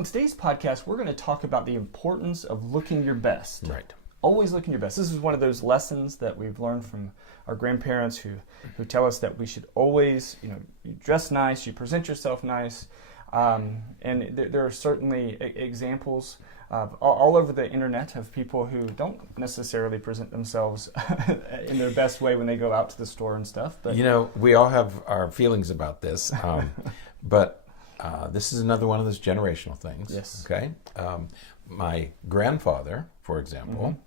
On today's podcast, we're going to talk about the importance of looking your best. Right. Always looking your best. This is one of those lessons that we've learned from our grandparents who tell us that we should always, you dress nice, you present yourself nice. And there are certainly examples all over the internet of people who don't necessarily present themselves in their best way when they go out to the store and stuff. But we all have our feelings about this, but this is another one of those generational things. Yes. Okay. My grandfather, for example,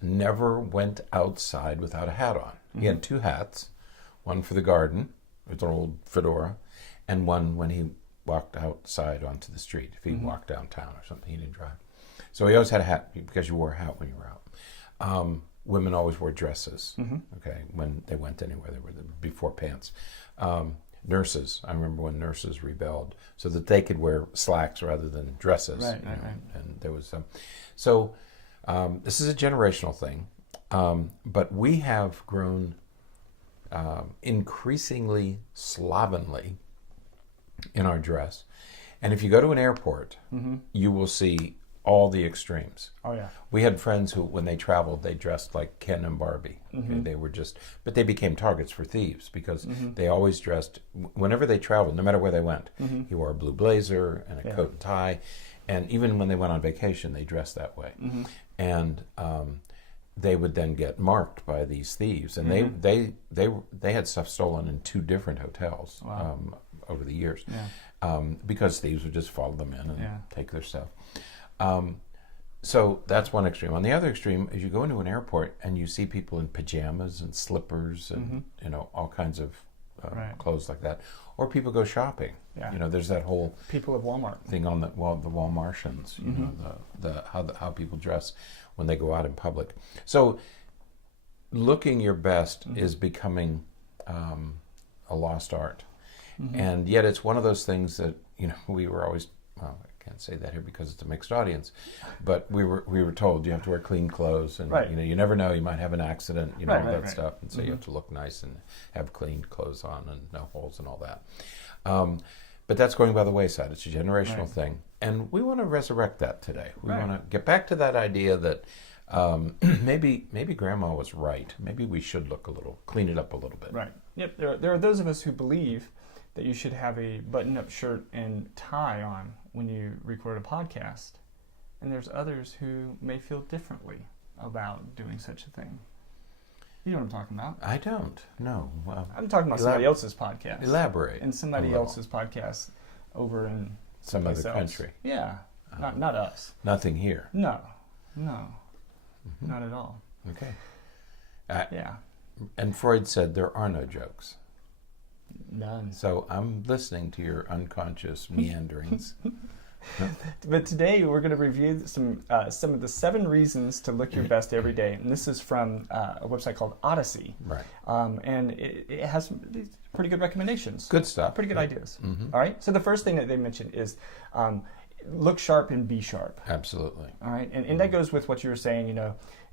never went outside without a hat on. He had two hats, one for the garden, with an old fedora, and one when he walked outside onto the street. If he walked downtown or something, he didn't drive. So he always had a hat because you wore a hat when you were out. Women always wore dresses, okay, when they went anywhere. They were before pants. Nurses, I remember when nurses rebelled so that they could wear slacks rather than dresses. Right. And there was this is a generational thing, but we have grown increasingly slovenly in our dress. And if you go to an airport, you will see all the extremes. Oh, yeah. We had friends who, when they traveled, they dressed like Ken and Barbie. Okay? They were but they became targets for thieves because they always dressed, whenever they traveled, no matter where they went, he wore a blue blazer and a coat and tie. And even when they went on vacation, they dressed that way. And they would then get marked by these thieves. And they had stuff stolen in 2 different hotels over the years. Yeah. Because thieves would just follow them in and take their stuff. So that's one extreme. On the other extreme is you go into an airport and you see people in pajamas and slippers and all kinds of clothes like that. Or people go shopping. Yeah. There's that whole people at Walmart thing on the Walmartians. How people dress when they go out in public. So looking your best is becoming a lost art, and yet it's one of those things that we were always. Well, I can't say that here because it's a mixed audience, but we were told you have to wear clean clothes, and you never know, you might have an accident, all that stuff, and so you have to look nice and have clean clothes on and no holes and all that. But that's going by the wayside. It's a generational thing, and we want to resurrect that today. We want to get back to that idea that maybe Grandma was right. Maybe we should clean it up a little bit. Right. Yep. There are those of us who believe that you should have a button-up shirt and tie on when you record a podcast. And there's others who may feel differently about doing such a thing. You know what I'm talking about? I don't. No. Well, I'm talking about somebody else's podcast. Elaborate. And somebody else's podcast over in some other country. Yeah. Not us. Nothing here. No. Not at all. Okay. Yeah. And Freud said there are no jokes. None. So I'm listening to your unconscious meanderings. But today we're going to review some of the 7 reasons to look your best every day, and this is from a website called Odyssey. Right. And it has some pretty good recommendations. Good stuff. Pretty good ideas. All right. So the first thing that they mentioned is look sharp and be sharp. Absolutely. All right. And that goes with what you were saying.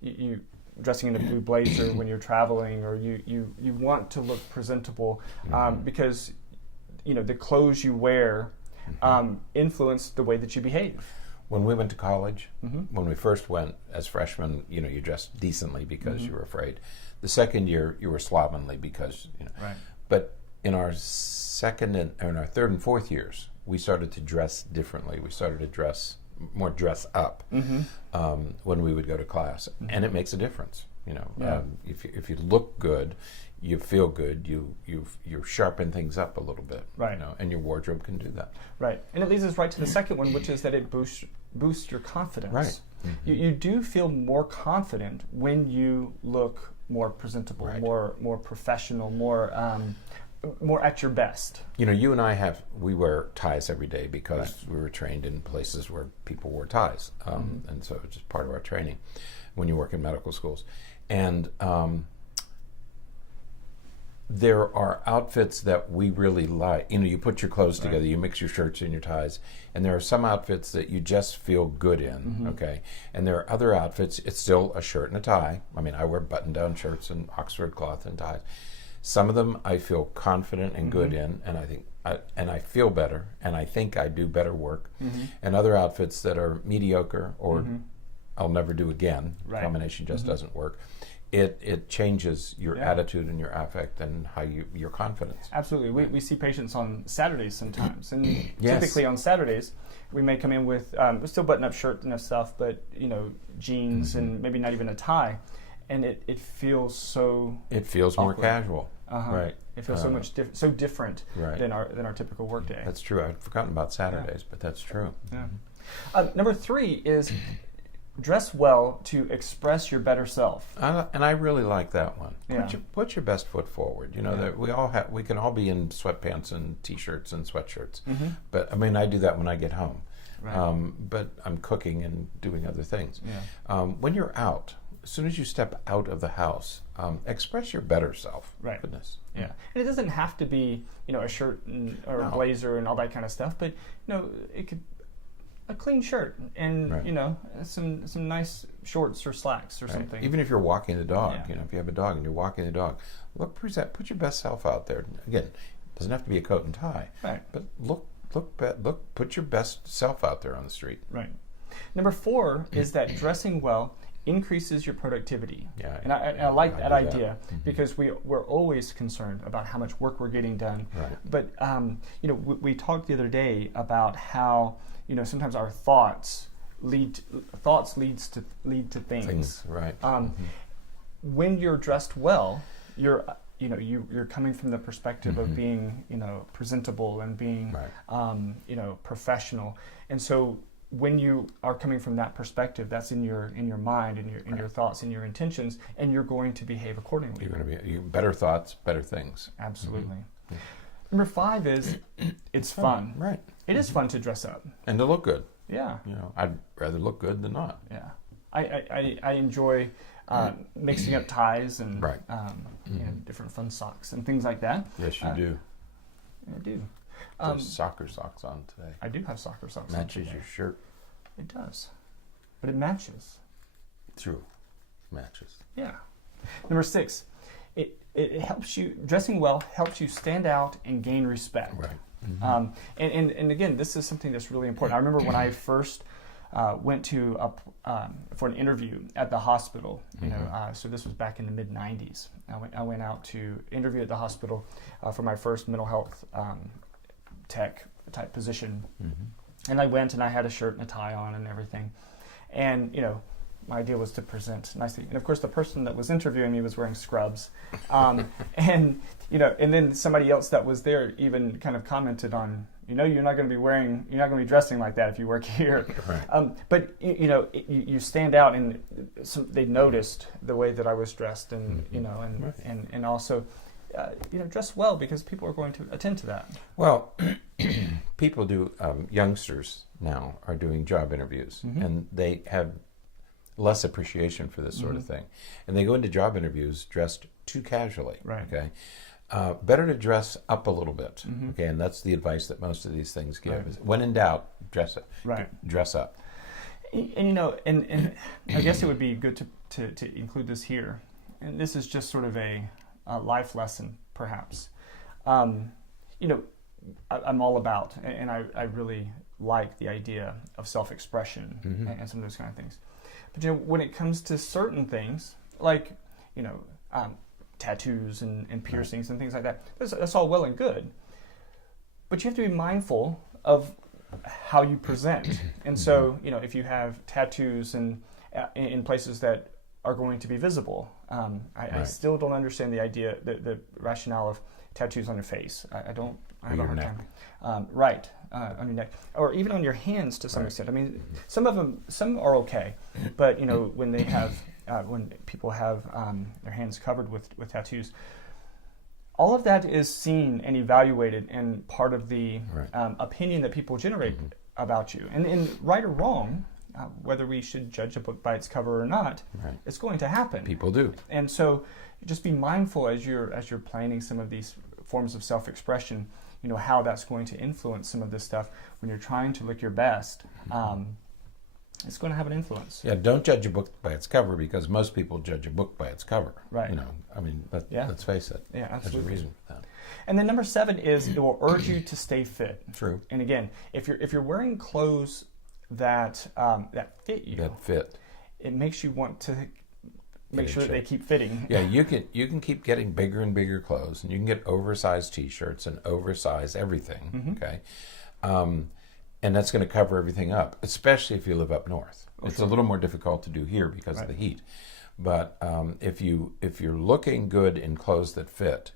You dressing in a blue blazer when you're traveling, or you want to look presentable because the clothes you wear influence the way that you behave. When we went to college, when we first went as freshmen, you dressed decently because you were afraid. The second year, you were slovenly because Right. But in our third and fourth years, we started to dress differently. We started to dress up when we would go to class, and it makes a difference. If you look good, you feel good. You sharpen things up a little bit, right? And your wardrobe can do that, right? And it leads us right to the second one, which is that it boosts your confidence. Right. You do feel more confident when you look more presentable, right. more professional, more at your best. You and I we wear ties every day because we were trained in places where people wore ties, and so it's just part of our training when you work in medical schools. And there are outfits that we really like. You put your clothes together, you mix your shirts and your ties, and there are some outfits that you just feel good in, okay? And there are other outfits, it's still a shirt and a tie. I mean, I wear button-down shirts and Oxford cloth and ties. Some of them I feel confident and good in, and I think, and I feel better, and I think I do better work, and other outfits that are mediocre or I'll never do again. Right. Combination just doesn't work. It changes your attitude and your affect and how your confidence. Absolutely. We see patients on Saturdays sometimes, and Yes. typically on Saturdays we may come in with still button-up shirt and stuff, but jeans and maybe not even a tie, and it feels so. It feels more awkward. Casual. Right. It feels so much so different than our typical workday. That's true. I'd forgotten about Saturdays, but that's true. Yeah. Number 3 is dress well to express your better self. And I really like that one. Yeah. Put your best foot forward. That we can all be in sweatpants and t-shirts and sweatshirts. But I mean, I do that when I get home. Right. But I'm cooking and doing other things. Yeah. When you're out, as soon as you step out of the house, express your better self. Right. Goodness. Yeah. And it doesn't have to be a shirt or a blazer and all that kind of stuff, but it could a clean shirt and some nice shorts or slacks or something. Even if you're walking the dog, if you have a dog and you're walking the dog, put your best self out there. Again, it doesn't have to be a coat and tie, right? But put your best self out there on the street. Right. Number 4 is that dressing well increases your productivity. Yeah, and I like that idea because we're always concerned about how much work we're getting done. Right. But we talked the other day about how sometimes our thoughts lead to things. Right. When you're dressed well, you're coming from the perspective of being presentable and being professional, and so when you are coming from that perspective, that's in your mind and in your thoughts and your intentions, and you're going to behave accordingly. You're going to be better thoughts, better things. Absolutely. Number 5 is it's fun. Right. It is fun to dress up and to look good. Yeah. I'd rather look good than not. Yeah. I enjoy mixing up ties and different fun socks and things like that. Yes, you do. I do. Soccer socks on today. I do have soccer socks. Matches your shirt. It does, but it matches. True, matches. Yeah. Number 6, it helps you. Dressing well helps you stand out and gain respect. Right. And again, this is something that's really important. I remember when I first went to for an interview at the hospital. So this was back in the mid '90s. I went out to interview at the hospital for my first mental health tech type position, and I went and I had a shirt and a tie on and everything, and my idea was to present nicely. And of course, the person that was interviewing me was wearing scrubs, and then somebody else that was there even kind of commented on, you're not going to be dressing like that if you work here. Right. But you stand out, and they noticed the way that I was dressed, and and also. Dress well because people are going to attend to that. Well, people do. Youngsters now are doing job interviews, and they have less appreciation for this sort of thing, and they go into job interviews dressed too casually. Right. Okay. Better to dress up a little bit. Okay, and that's the advice that most of these things give. Right. Is when in doubt, dress up. Right. Dress up. And I guess it would be good to include this here, and this is just sort of a life lesson, perhaps. I'm all about, and I really like the idea of self-expression and some of those kind of things. But when it comes to certain things, like tattoos and piercings and things like that, that's all well and good. But you have to be mindful of how you present. And so, if you have tattoos in places that are going to be visible. I still don't understand the idea, the rationale of tattoos on your face. I don't. I have a hard time. On your neck, or even on your hands to some extent. I mean, some are okay, but when they have, when people have their hands covered with tattoos, all of that is seen and evaluated and part of the opinion that people generate about you. And right or wrong. Whether we should judge a book by its cover or not, it's going to happen. People do, and so just be mindful as you're planning some of these forms of self-expression. How that's going to influence some of this stuff when you're trying to look your best. it's going to have an influence. Yeah, don't judge a book by its cover, because most people judge a book by its cover. Right. You know, I mean, let's face it. Yeah, absolutely. There's a reason for that. And then number 7 is it will urge you to stay fit. True. And again, if you're wearing clothes that fit you, it makes you want to make sure that they keep fitting. Yeah, you can keep getting bigger and bigger clothes, and you can get oversized T-shirts and oversized everything. Okay, and that's going to cover everything up, especially if you live up north. It's a little more difficult to do here because of the heat. But if you're looking good in clothes that fit,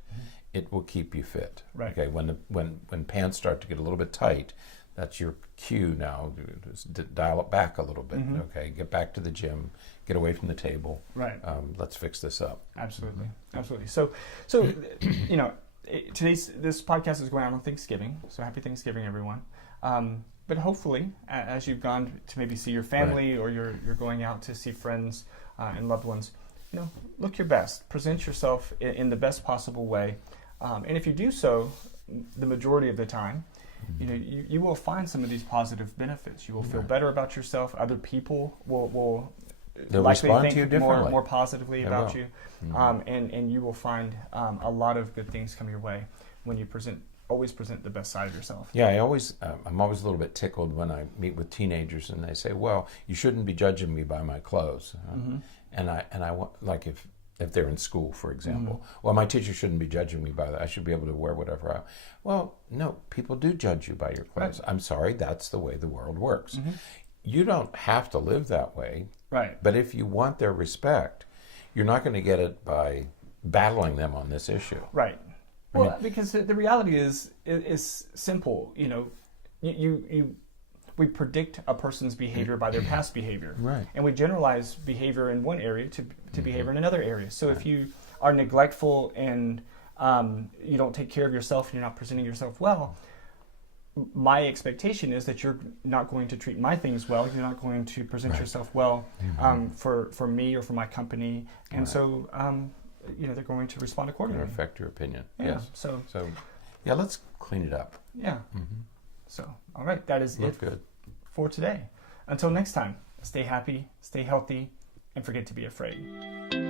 it will keep you fit. Right. Okay. When pants start to get a little bit tight, that's your cue now to dial it back a little bit. Okay. Get back to the gym. Get away from the table. Right. Let's fix this up. Absolutely. Absolutely. So you know, this podcast is going out on Thanksgiving. So happy Thanksgiving, everyone. But hopefully, as you've gone to maybe see your family, or you're going out to see friends and loved ones, you know, look your best. Present yourself in the best possible way. And if you do so, the majority of the time, you know, you will find some of these positive benefits. You will feel better about yourself. Other people will They'll likely respond think to you differently. more positively about you. And you will find a lot of good things come your way when you always present the best side of yourself. Yeah, I'm always a little bit tickled when I meet with teenagers and they say, "Well, you shouldn't be judging me by my clothes." And I want, like, if they're in school, for example, well, my teacher shouldn't be judging me by that. I should be able to wear whatever Well, no, people do judge you by your clothes. Right. I'm sorry, that's the way the world works. You don't have to live that way. Right. But if you want their respect, you're not going to get it by battling them on this issue. Right. Well, because the reality is simple. You know, we predict a person's behavior by their past behavior, right? And we generalize behavior in one area to behavior in another area. So if you are neglectful and you don't take care of yourself and you're not presenting yourself well, my expectation is that you're not going to treat my things well. You're not going to present yourself well for me or for my company, and so. You know, they're going to respond accordingly. It'll affect your opinion. Yeah. Yes. So yeah, let's clean it up. Yeah. So, all right, that is it for today. Until next time, stay happy, stay healthy, and forget to be afraid.